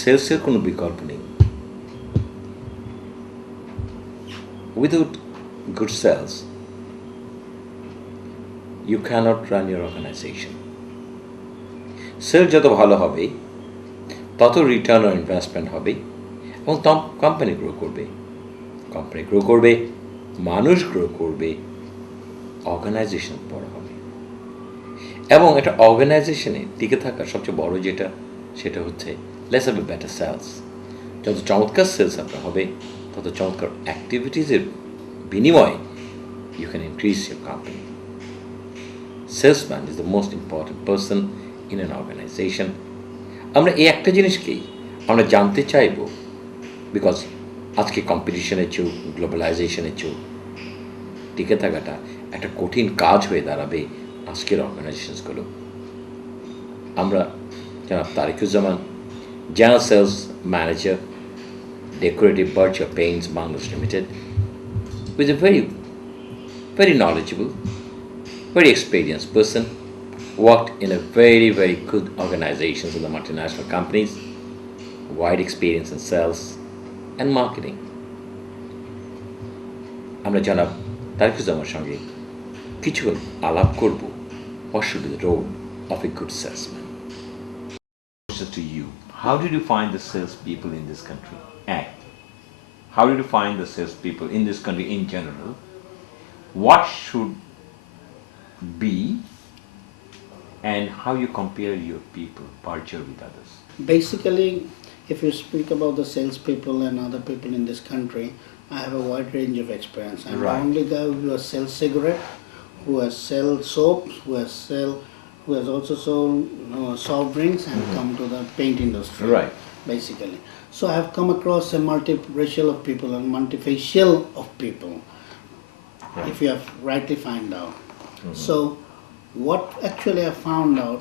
সেলসের কোনো বিকল্প নেই। Without good sales, you cannot run your organization. Sale যত ভালো হবে তত রিটার্ন অন ইনভেস্টমেন্ট হবে এবং কোম্পানি গ্রো করবে, মানুষ গ্রো করবে, অর্গানাইজেশন বড় হবে। এবং একটা অর্গানাইজেশনে টিকে থাকার সবচেয়ে বড় সেটা হচ্ছে let's have a better sales. যত চমৎকার সেলস আপনার হবে তত চমৎকার অ্যাক্টিভিটিসের বিনিময়ে you can increase your company. Salesman is the most important person in an organization. আমরা এই একটা জিনিসকেই আমরা জানতে চাইব, বিকজ আজকে কম্পিটিশনের যুগ, গ্লোবালাইজেশনের যুগ, টিকে থাকাটা একটা কঠিন কাজ হয়ে দাঁড়াবে আজকের অর্গানাইজেশনসগুলো। আমরা জনাব Tarikuzzaman, general sales manager, decorative Berger paints Bangladesh limited, with a very knowledgeable, very experienced person, worked in a very good organizations in the multinational companies, wide experience in sales and marketing. আমরা জনাব তারিকুজ্জামানের সঙ্গে কিছুক্ষণ আলাপ করব, what should be the role of a good salesman. To you, how did you find the salespeople in this country act? How did you find the salespeople in this country in general? What should be, and how you compare your people, Parcher, with others? Basically, if you speak about the salespeople and other people in this country, I have a wide range of experience. I'm the only guy who has sold cigarette, who has sold soaps, who has also sold soft drinks and come to the paint industry. Right. Basically. So I have come across a multiracial of people and multifacial of people, if you have rightly find out. So what actually I found out,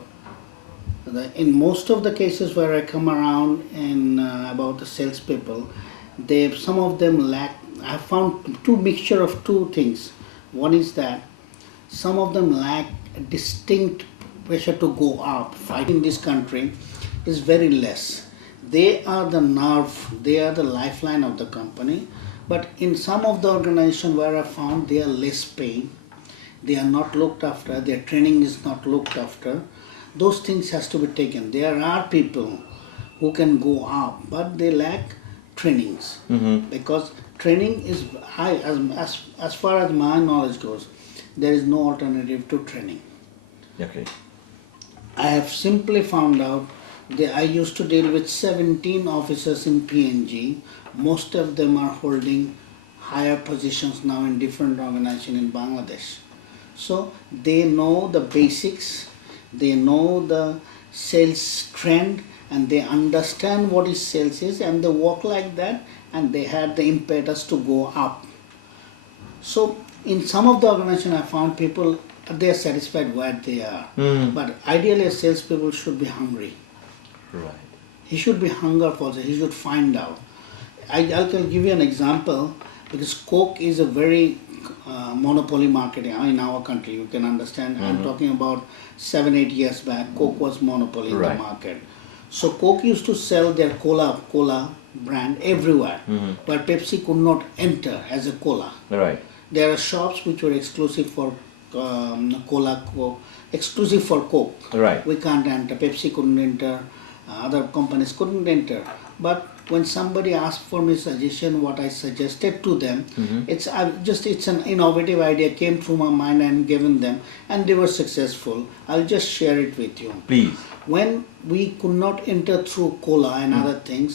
that in most of the cases where I come around and about the salespeople, some of them lack. I found mixture of two things. One is that some of them lack a distinct pressure to go up. Fight in this country is very less. They are the nerve, they are the lifeline of the company. But in some of the organization where I found they are less paid, they are not looked after, their training is not looked after. Those things has to be taken. There are people who can go up, but they lack trainings. Because training is high, as far as my knowledge goes, there is no alternative to training. Okay. I have simply found out that I used to deal with 17 officers in PNG. Most of them are holding higher positions now in different organizations in Bangladesh. So they know the basics, they know the sales trend, and they understand what is sales is, and they work like that, and they had the impetus to go up. So in some of the organizations I found people, they are satisfied where they are. But ideally a salespeople should be hungry. Right. He should be hunger for it. He should find out. I'll give you an example, because Coke is a very monopoly market in our country. You can understand. I'm talking about 7-8 years back. Coke was monopoly in the market. So Coke used to sell their cola brand everywhere, but Pepsi could not enter as a cola. Right. There are shops which were exclusive for cola, exclusive for Coke. Right. We can't enter. Pepsi couldn't enter. Other companies couldn't enter. But when somebody asked for me suggestion, what I suggested to them, it's an innovative idea came through my mind and given them, and they were successful. I'll just share it with you. Please. When we could not enter through cola and other things,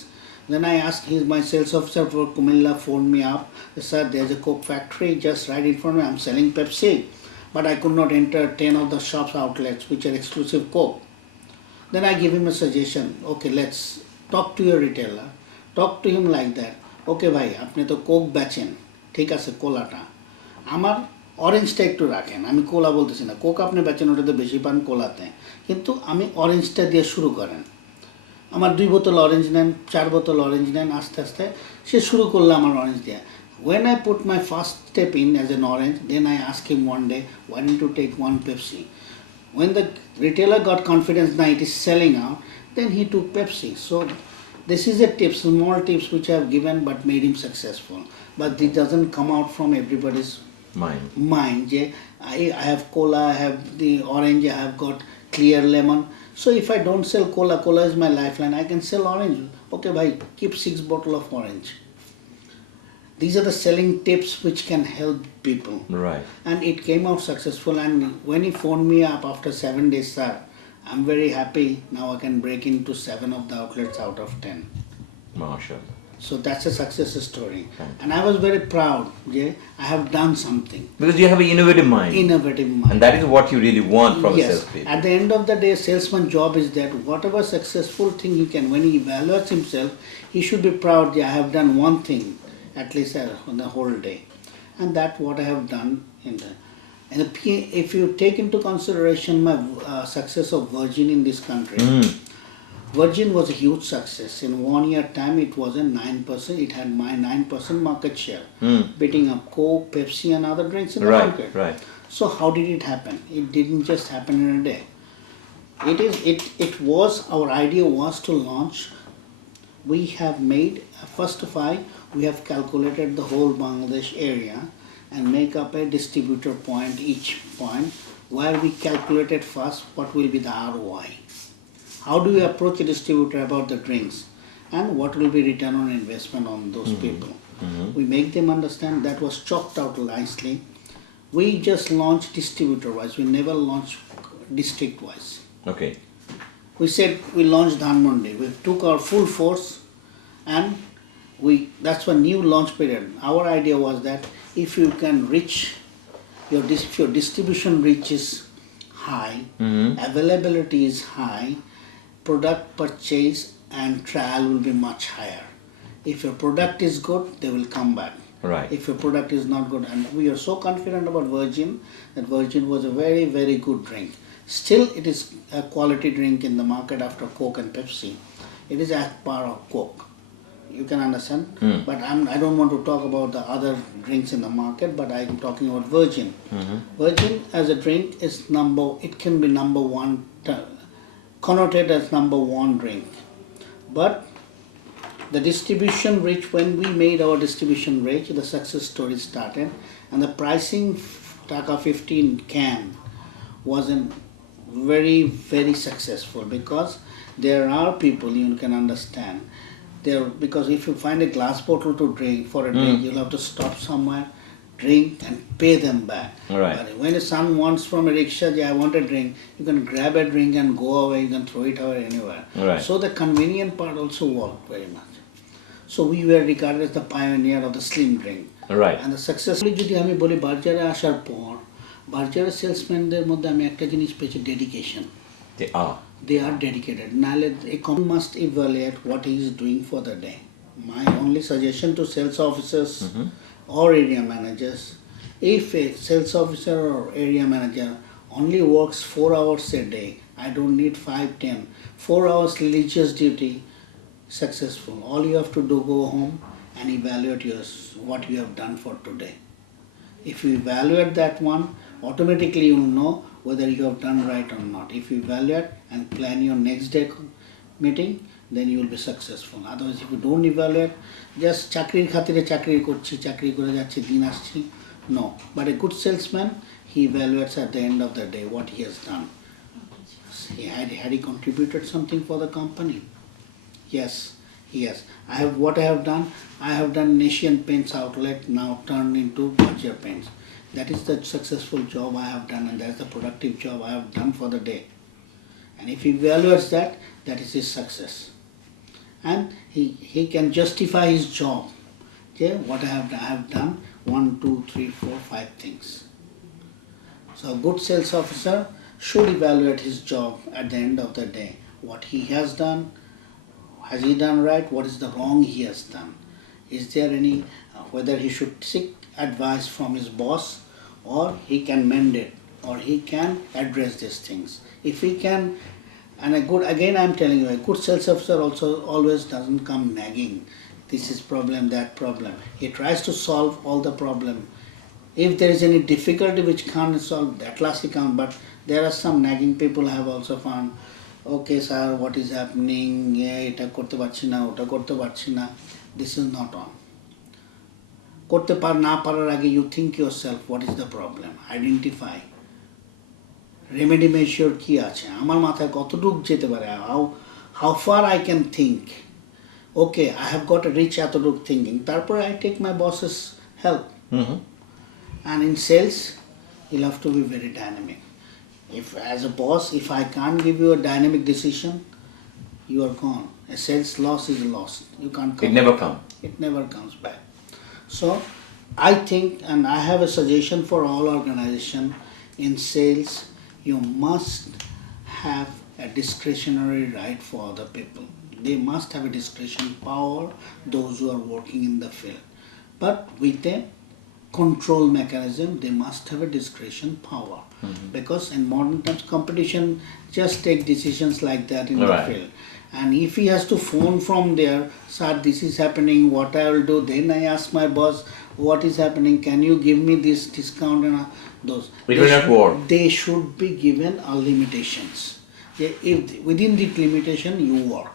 then I asked my sales officer for Kumilla phoned me up. They said there's a Coke factory just right in front of me. I'm selling Pepsi, but I could not enter 10 of the shops outlets which are exclusive Coke. Then I give him a suggestion. Okay, let's talk to your retailer. Talk to him like that. Okay, bhai, আপনি তো Coke বেচেন, ঠিক আছে কোলাটা, আমার অরেঞ্জটা একটু রাখেন, আমি কোলা বলতেছি না, কোক আপনি বেচেন ওটাতে বেশি পান কোলাতে, কিন্তু আমি অরেঞ্জটা দিয়ে শুরু করেন। আমার 2 বোতল অরেঞ্জ নেন, 4 বোতল অরেঞ্জ নেন, আস্তে আস্তে সে শুরু করলো আমার অরেঞ্জ দিয়ে। When I put my first step in as an orange, then I asked him one day, why don't you take one Pepsi? When the retailer got confidence now it is selling out, then he took Pepsi. So This is a tip, small tips which I have given but made him successful. But it doesn't come out from everybody's mind. I have cola, I have the orange, I have got clear lemon. So if I don't sell cola, cola is my lifeline, I can sell orange. Okay, bhai, keep 6 bottles of orange. These are the selling tips which can help people. Right. And it came out successful. And when he phoned me up after 7 days, sir, I'm very happy. Now I can break into 7 of the outlets out of 10. MashaAllah. So that's a success story. Fantastic. And I was very proud. Yeah, I have done something. Because you have an innovative mind. Innovative mind. And that is what you really want from a Yes. salesperson. At the end of the day, salesman's job is that whatever successful thing he can, when he evaluates himself, he should be proud. Yeah, I have done one thing, at least on the whole day. And that's what I have done in the. And if you take into consideration my success of Virgin in this country, Virgin was a huge success. In 1 year time, it was a 9%. It had my 9% market share, beating up Coke, Pepsi, and other drinks in the market. Right. So how did it happen? It didn't just happen in a day. It was our idea was to launch. We have made first of all, we have calculated the whole Bangladesh area and make up a distributor point, each point, where we calculated first what will be the ROI. How do we approach a distributor about the drinks and what will be return on investment on those people. We make them understand. That was chalked out nicely. We just launched distributor wise, we never launched district wise. Okay. We said we launched Dhanmondi. We took our full force and that's a new launch period. Our idea was that if you can reach, if your distribution reach is high, availability is high, product purchase and trial will be much higher. If your product is good, they will come back. Right. If your product is not good, and we are so confident about Virgin, that Virgin was a very, very good drink. Still, it is a quality drink in the market after Coke and Pepsi. It is akbar of Coke. You can understand. But I don't want to talk about the other drinks in the market, but I'm talking about Virgin. Virgin as a drink is it can be number one, connoted as number one drink. But the distribution reach, when we made our distribution reach, the success story started, and the pricing Taka 15 can wasn't very, very successful, because there are people, you can understand, because if you find a glass bottle to drink for a drink, you'll have to stop somewhere, drink and pay them back. Right. But when a son wants from a rickshaw, I want a drink, you can grab a drink and go away, you can throw it away anywhere. Right. So the convenient part also worked very much. So we were regarded as the pioneer of the slim drink. Right. And the successfully যদি আমি বলি বার্জারে আসার পর বার্জারের সেলসম্যানদের মধ্যে আমি একটা জিনিস পেয়েছি, dedication. They are dedicated. A company must evaluate what he is doing for the day. My only suggestion to sales officers or area managers, if a sales officer or area manager only works 4 hours a day, I don't need 5, 10, 4 hours religious duty, successful. All you have to do, go home and evaluate what you have done for today. If you evaluate that one, automatically you will know whether you have done right or not. If you evaluate and plan your next day meeting, then you will be successful. Otherwise, if you don't evaluate, just চাকরির খাতিরে চাকরি করছি, চাকরি করে যাচ্ছি, দিন আসছি. No. But a good salesman, he evaluates at the end of the day what he has done. Had he contributed something for the company? Yes, he has. What I have done, I have done Asian Paints outlet now turned into Berger Paints. That is the successful job I have done, and that's the productive job I have done for the day. And if he evaluates that, that is his success. And he can justify his job. Okay, what I have done 1, 2, 3, 4, 5 things. So a good sales officer should evaluate his job at the end of the day. What he has done, has he done right? What is the wrong he has done? Is there any, whether he should seek advice from his boss, or he can mend it, or he can address these things. If he can, and again I'm telling you, a good sales officer also always doesn't come nagging. This is problem, that problem. He tries to solve all the problem. If there is any difficulty which can't solve, at last he can't. But there are some nagging people I have also found. okay sir, what is happening, এটা করতে পারছি না, ওটা করতে পারছি না, this is not on. করতে না পারার আগে you think yourself what is the problem, identify remedy measure কি আছে, আমার মাথায় কতটুক যেতে পারে, how far I can think. Okay, I have got a reach এতটুক thinking, তারপর I take my boss's help. And in sales you'll have to be very dynamic. If as a boss, if I can't give you a dynamic decision, you are gone. A sales loss is a loss. You can't come. It never comes. It never comes back. So I think, and I have a suggestion for all organization, in sales you must have a discretionary right for other people. They must have a discretion power, those who are working in the field. But with a control mechanism, they must have a discretion power. Because in modern times competition just take decisions like that in the field. And if he has to phone from there, sir, this is happening, what I will do, then I ask my boss, what is happening, can you give me this discount, and those. It will not work. They should be given limitations. If within the limitation you work.